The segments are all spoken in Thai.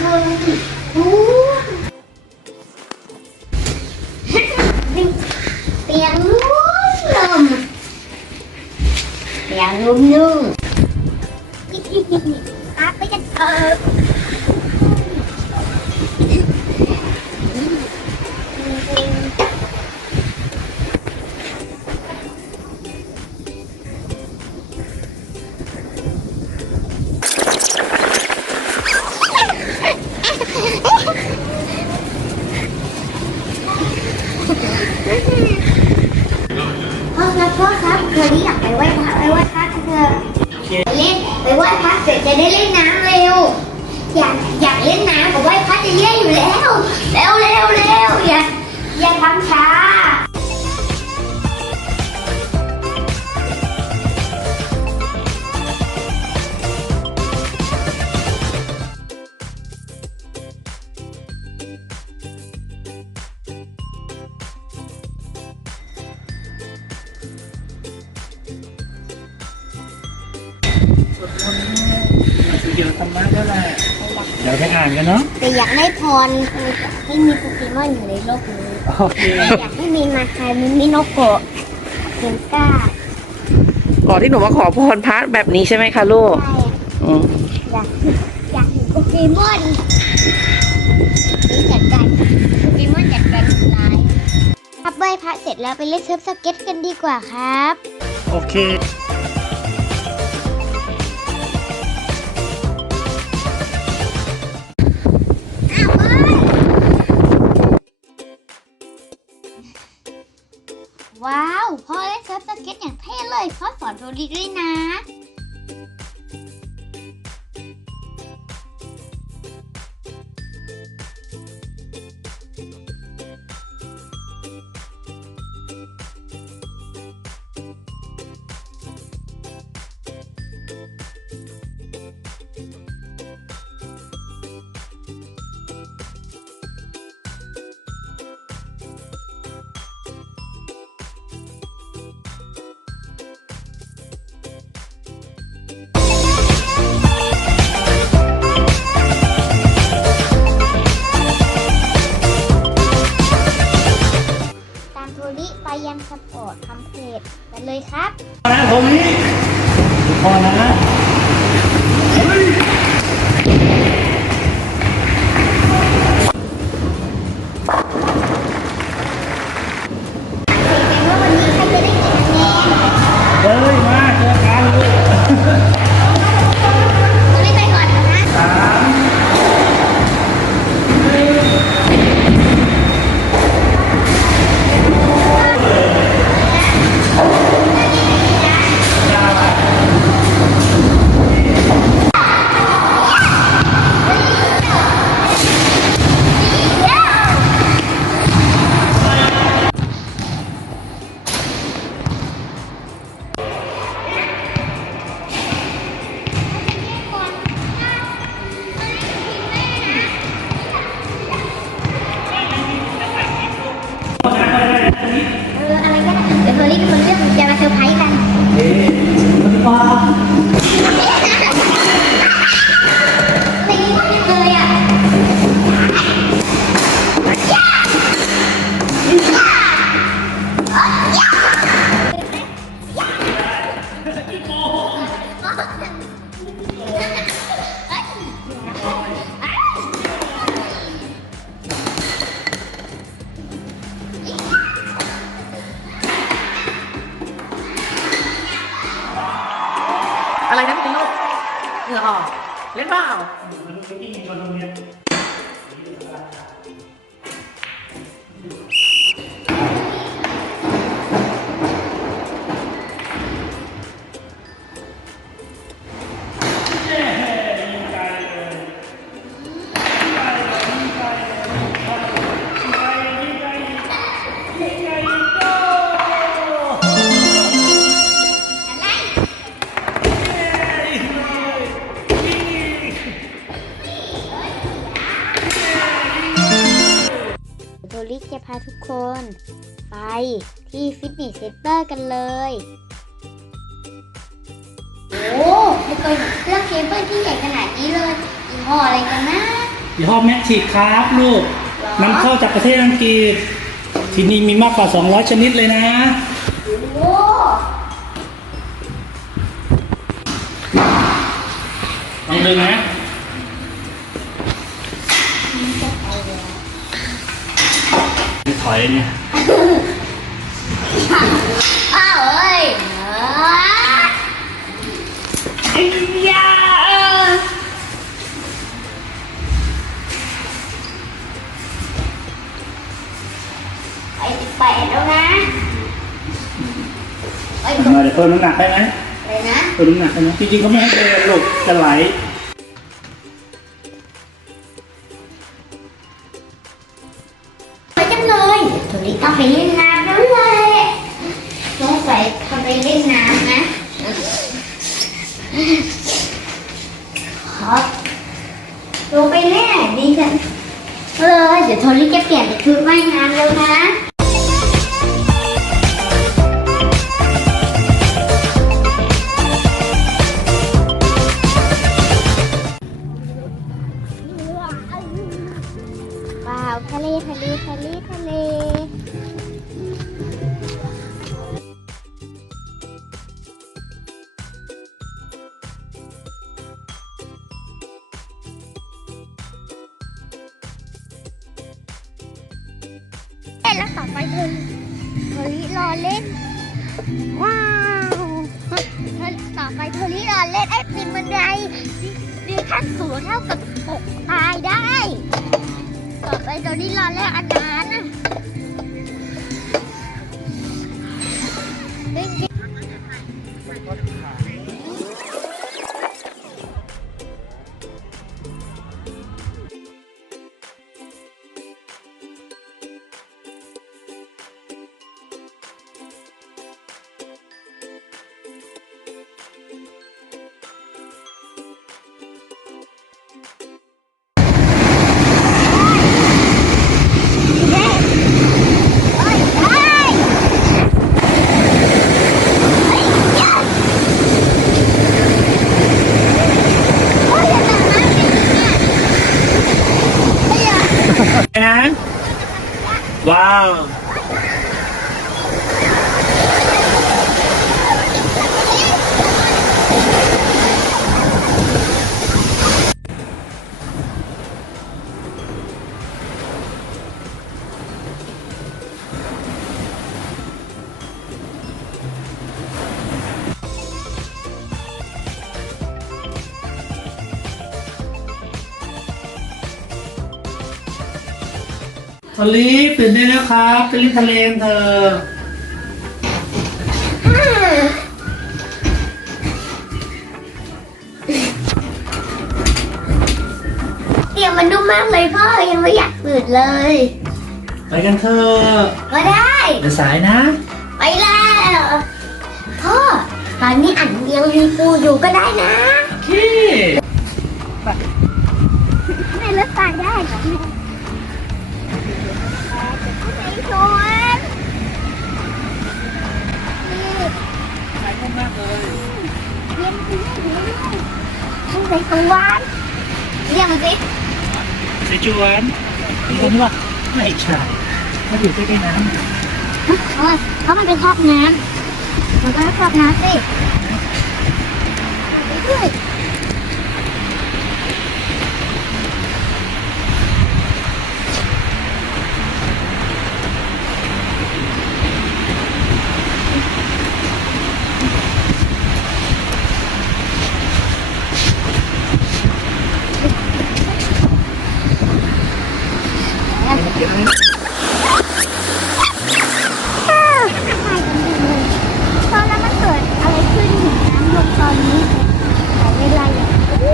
เฮ้ พ่อครับพ่อครับคืนนี้อยากไปไหว้พระไปไหว้พระกันเถอะไปเล่นไปไหว้พระเสร็จจะได้เล่นน้ำเร็ว อยากอยากเล่นน้ำกับไหว้พระจะแย่อยู่แล้ว เร็วเร็วเร็วอย่าอย่าทำช้า เกี่ยวกับธรรมะก็ได้เดี๋ยวไปอ่านกันเนาะแต่อยากได้พรคืออยากให้มีโปเกมอนอยู่ในโลกนี้โอเคอยากให้มีมาคายมิมิโนโกะเคนก้าอ๋อที่หนูมาขอพรพระแบบนี้ใช่ไหมคะลูกใช่อืมอยากอยากเห็นโปเกมอนนี่จัดการโปเกมอนจัดการทำลายครับไหว้พระเสร็จแล้วไปเล่นเซิร์ฟสเก็ตกันดีกว่าครับ โอเค เห็นเครื่องเคเบิลที่ใหญ่ขนาดนี้เลยยี่ห้ออะไรกันนะยี่ห้อแมทชิกครับลูกหรอนำเข้าจากประเทศอังกฤษ ที่นี่มีมากกว่า 200 ชนิดเลยนะโอ้ลองดึงนะถอยเนี่ย พิ่มน้ำหนักได้ไหมเลยนะเพิ่มน้ำหนักได้ไหมจริงๆเขาไม่ให้เดินลูกจะไหลไปจังเลยตัวนี้ต้องไปเล่นน้ำแล้วแหละต้องไปทำไปเล่นน้ำนะครับลงไปเล่นดีกันเออเดี๋ยวโทลี่จะเปลี่ยนเป็นชุดว่ายน้ำแล้วนะ เล่นแล้วต่อไปเธอเธอริรอเล่น ว้าวเธอต่อไปเธอริรอเล่นไอ้ปีนบันไดดีขั้นสูงเท่ากับตกตายได้ ต่อไปเธอริรอเล่นอันนั้น ทะเลตื่นได้แล้วครับไปเล่นทะเลกันเถอะเตียงมันนุ่มมากเลยพ่อยังไม่อยากตื่นเลยไปกันเถอะก็ได้ เดี๋ยวสายนะ ไปแล้วพ่อตอนนี้อันยังมีปูอยู่ก็ได้นะโอเคในรถไฟได้เหรอแม่ในสวนนี่สายมากเลยเรียนที่นี่ต้อ งใส่สวนเรียกมันสิไปจวนมีคนที่ว่าไม่ใช่มาอยู่ใกล้ๆน้ เพราะเพราะมันเป็นครอบน้ำมันก็ครอบน้ำสิไปด้วย ตอนนั้นมันเกิดอะไรขึ้นน้ำลงตอนนี้หายไปไรอะโอ้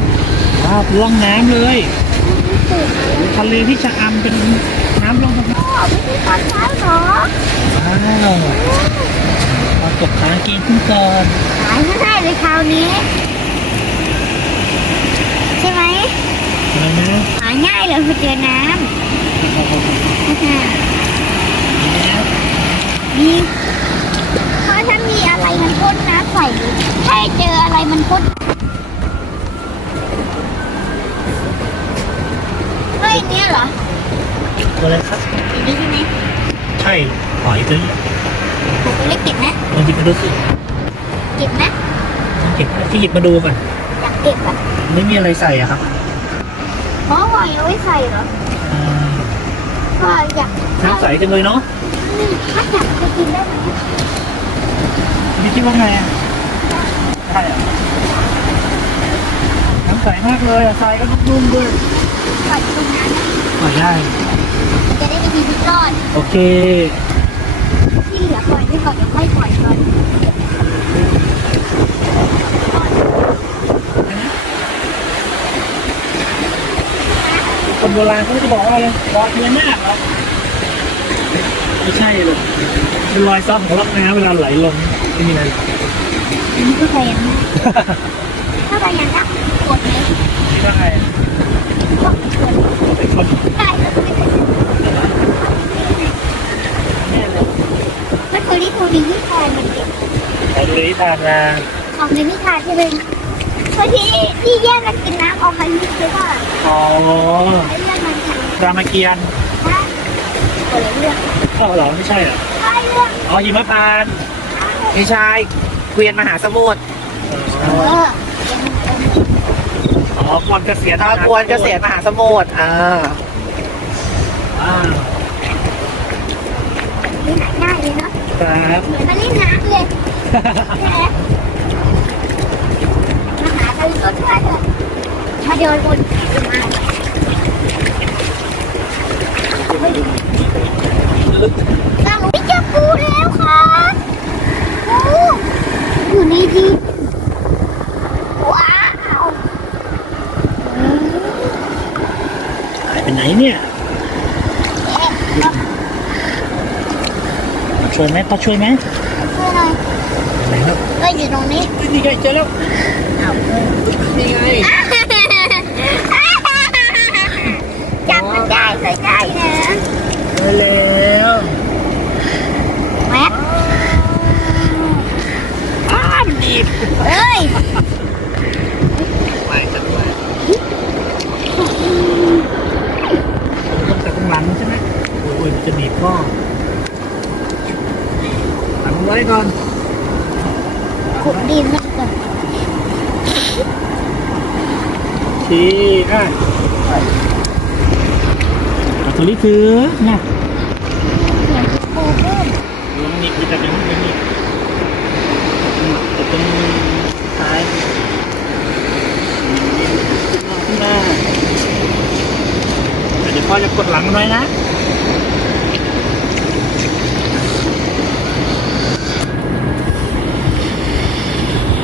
ำว้าว ล่องน้ำเลยตื่นมาแล้วทะเลที่ชะอำเป็นน้ำลงสะพานพ่อไม่มีตอนเช้าเหรอว้าวเราตกค้างกินขึ้นก่อนหายไม่ได้เลยคราวนี้ ใช่ไหมอะไรนะหายง่ายเลยพอเจอน้ำ เฮ้ยเนี่ยเหรอตัวอะไรครับอย่างนี้ใช่ไหมใช่หอยตัวนี้ผมตัวเล็กเก็บนะลองหยิบมาดูสิเก็บนะลองเก็บที่หยิบมาดูก่อนอยากเก็บอะไม่มีอะไรใส่อะครับเพราะว่าเอาไว้ใส่เหรออืมก็อยากน้ำใสจังเลยเนาะอืมถ้าอยากจะกินได้ไหมพี่คิดว่าไงอะใช่อะน้ำใสมากเลยอะทรายก็นุ่มๆด้วยปล่อยตรงนั้นนะ ปล่อยได้มันจะได้ไม่มีพิษรอดโอเค ที่เหลือปล่อยไว้ก่อนเดี๋ยวค่อยปล่อยก่อนคนโบราณเขาจะบอกว่าอะไรรอยพญานาคเหรอไม่ใช่เลยเป็นรอยซ้อของร่องน้ำเวลาไหลลงไม่มีอะไรหรอกอันนี้ก็พยายามนะถ้าพยายามนะกดไหมนี่ว่าไงก็กดเป็นคนได้แล้วไม่เป็นแน่เลยมันเคยได้ตัวดีที่แทนมันเก็บขอดูนิทานมาของในนิทานใช่ไหมเพราะที่ที่แยกกันกินน้ำออกมานี่คือว่าอ๋อไอ้เรื่องมันค่ะรามเกียรติ์ถ้าคนละเรื่องอ้าวเหรอไม่ใช่เหรอใช่เรื่องอ๋อหิมพานต์ไม่ใช่เกวียนมหาสมุทรเอออ๋อควรเกษียณตอนควรเกษียณมหาสมุทรอ่าอ่านี่หายง่ายเลยเนาะครับเหมือนมาเล่นน้ำเลยแค่มาหาทะเลต้นไม้เถอะมาเดินบนมาเราไม่เจอปูแล้วครับปูอยู่ในดินว้าว หาย ไปไหนเนี่ยช่วยไหมพอช่วยไหมช่วยหน่อยไหนครับก็อยู่ตรงนี้นี่ไงเจอแล้วอ้าวนี่ไงจับมันได้ใส่ได้นะเจอแล้วแม็กอ้ามันหนีบเอ้ย ไปจัดไปต้องจากข้างหลังใช่ไหมโอ้ยมัน จะหนีบก็หลังไว้ก่อนขุดดินมันก่อนทีอะเอาตัวนี้ถือนะเหมือนปูเพิ่มลองหนีบดูจากนั้นยังหนีบจะเป็นซ้ายขึ้นหน้าเดี๋ยวพ่อจะกดหลังมันไว้นะ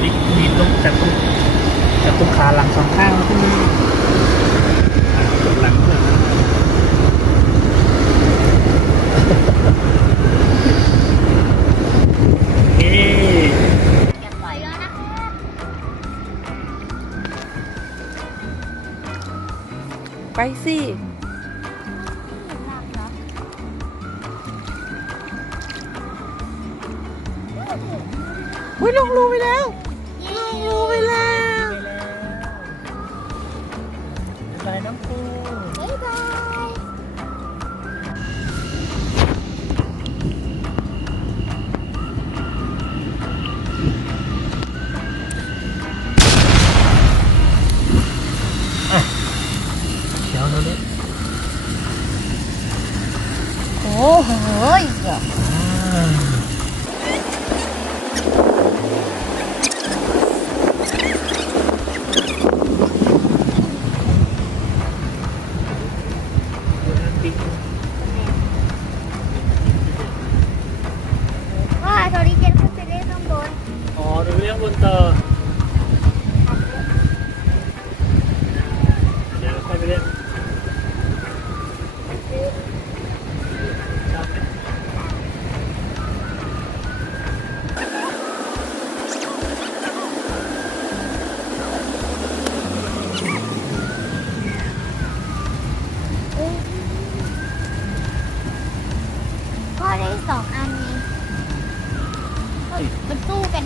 นี่มีตรงจากตรงจากตรงขา หลังสองข้างขึ้นหลังเพื่อนนี่ไปสิ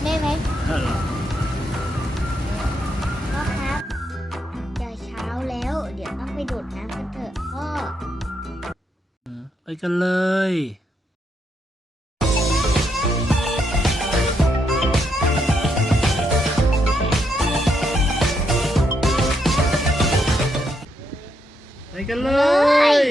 ได้ไหมได้หรอพ่อครับจะเช้าแล้ว เดี๋ยวต้องไปดูดน้ำกันเถอะพ่อไปกันเลยไปกันเลย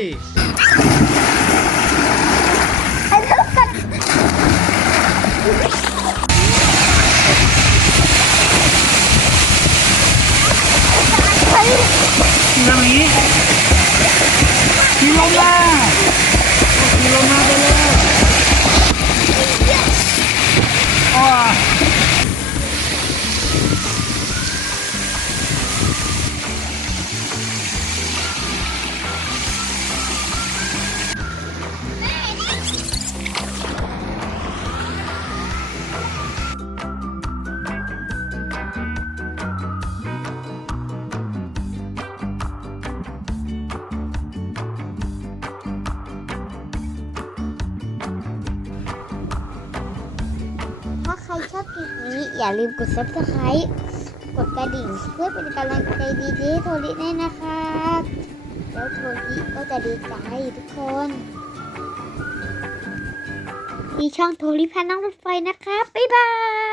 อย่าลืมกด subscribe กดกระดิ่งเพื่อเป็นกำลังใจดีๆให้โทริด้นะครับแล้วโทริก็จะดีใจทุกคนที่ช่องโทริพาน้องรถไฟนะครับบ๊ายบาย